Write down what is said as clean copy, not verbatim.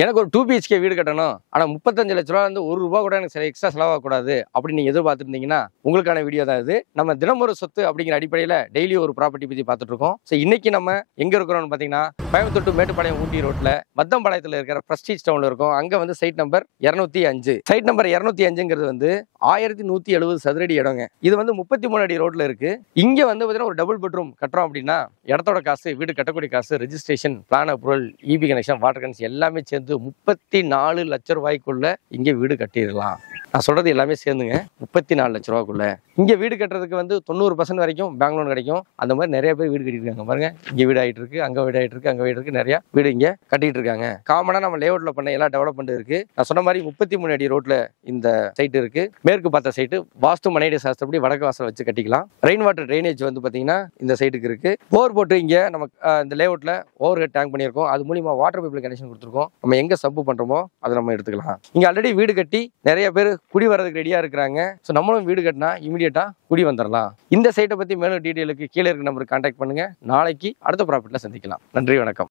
எனக்கு ஒரு 2 பிஹெச்கே வீடு கட்டணும். ஆனா 35 லட்ச ரூபா வந்து ₹1 கூட எனக்கு எக்ஸ்ட்ரா செலவாகக்கூடாது அப்படின்னு நீங்க எதிர்பார்த்திருந்தீங்கன்னா, உங்களுக்கான வீடியோ தான் இது. நம்ம தினமொரு சொத்து அப்படிங்கிற அடிப்படையில டெய்லி ஒரு ப்ராப்பர்ட்டி பத்தி பார்த்துட்டு இருக்கோம். ஸோ இன்னைக்கு நம்ம எங்க இருக்கிறோம்னு பார்த்தீங்கன்னா, கோயம்புத்தூர் to மேட்டுப்பாளையம் ஊட்டி ரோட்ல மத்தம்பாளையத்துல இருக்கிற பிரஸ்டீஜ் டவுன்ல இருக்கோம். அங்க வந்து சைட் நம்பர் 205. சைட் நம்பர் 205ங்கிறது வந்து 1170 சதுரடி இடங்க. இது வந்து 33 அடி ரோட்ல இருக்கு. இங்க வந்து பார்த்தீங்கன்னா ஒரு டபுள் பெட்ரூம் கட்டுறோம் அப்படின்னா, இடத்தோட காசு, வீடு கட்டக்கூடிய காசு, registration, plan approval, EB connection, water connection எல்லாமே சேர்ந்து 34 லட்ச ரூபாய்க்குள்ள இங்க வீடு கட்டிடலாம். நான் சொல்றது எல்லாமே சேர்ந்துங்க 34 லட்ச ரூபாய்க்குள்ள. இங்க வீடு கட்டுறதுக்கு வந்து 90% வரைக்கும் பேங்க் லோன் கிடைக்கும். அந்த மாதிரி நிறைய பேர் வீடு கட்டிட்டு இருக்காங்க பாருங்க. இங்க வீடு ஆயிட்டு இருக்கு, அங்க வீடு ஆயிட்டு இருக்கு, அங்க வீடு இருக்கு, நிறைய வீடு இங்க கட்டிட்டு இருக்காங்க. காமனா நம்ம லேஅவுட்ல பண்ண எல்லா டெவலப்மெண்ட் இருக்கு. நான் சொன்ன மாதிரி 33 அடி ரோட்ல இந்த சைட் இருக்கு. மேற்கு பார்த்த சைட்டு, வாஸ்து மனையிட சாஸ்திரப்படி வடக்கு வாசல் வச்சு கட்டிக்கலாம். ரெயின் வாட்டர் ட்ரைனேஜ் வந்து பாத்தீங்கன்னா இந்த சைட்டுக்கு இருக்கு. போர் போட்டு இங்க நம்ம இந்த லேஅவுட்ல ஓவர் ஹெட் டேங்க் பண்ணியிருக்கோம். அது மூலியமா வாட்டர் பைப்ல கனெக்ஷன் கொடுத்துருக்கோம். நம்ம எங்க சப்பு பண்றோமோ அதை நம்ம எடுத்துக்கலாம். இங்க ஆல்ரெடி வீடு கட்டி நிறைய பேர் குடி வரதுக்கு ரெடியா இருக்கிறாங்க. ஸோ நம்மளும் வீடு கட்டினா இமீடியட்டா குடி வந்துடலாம். இந்த சைட்டை பத்தி மேலும் டீட்டெயிலுக்கு கீழே இருக்க நம்பருக்கு கான்டாக்ட் பண்ணுங்க. நாளைக்கு அடுத்த ப்ராப்பர்ட்டில சந்திக்கலாம். நன்றி, வணக்கம்.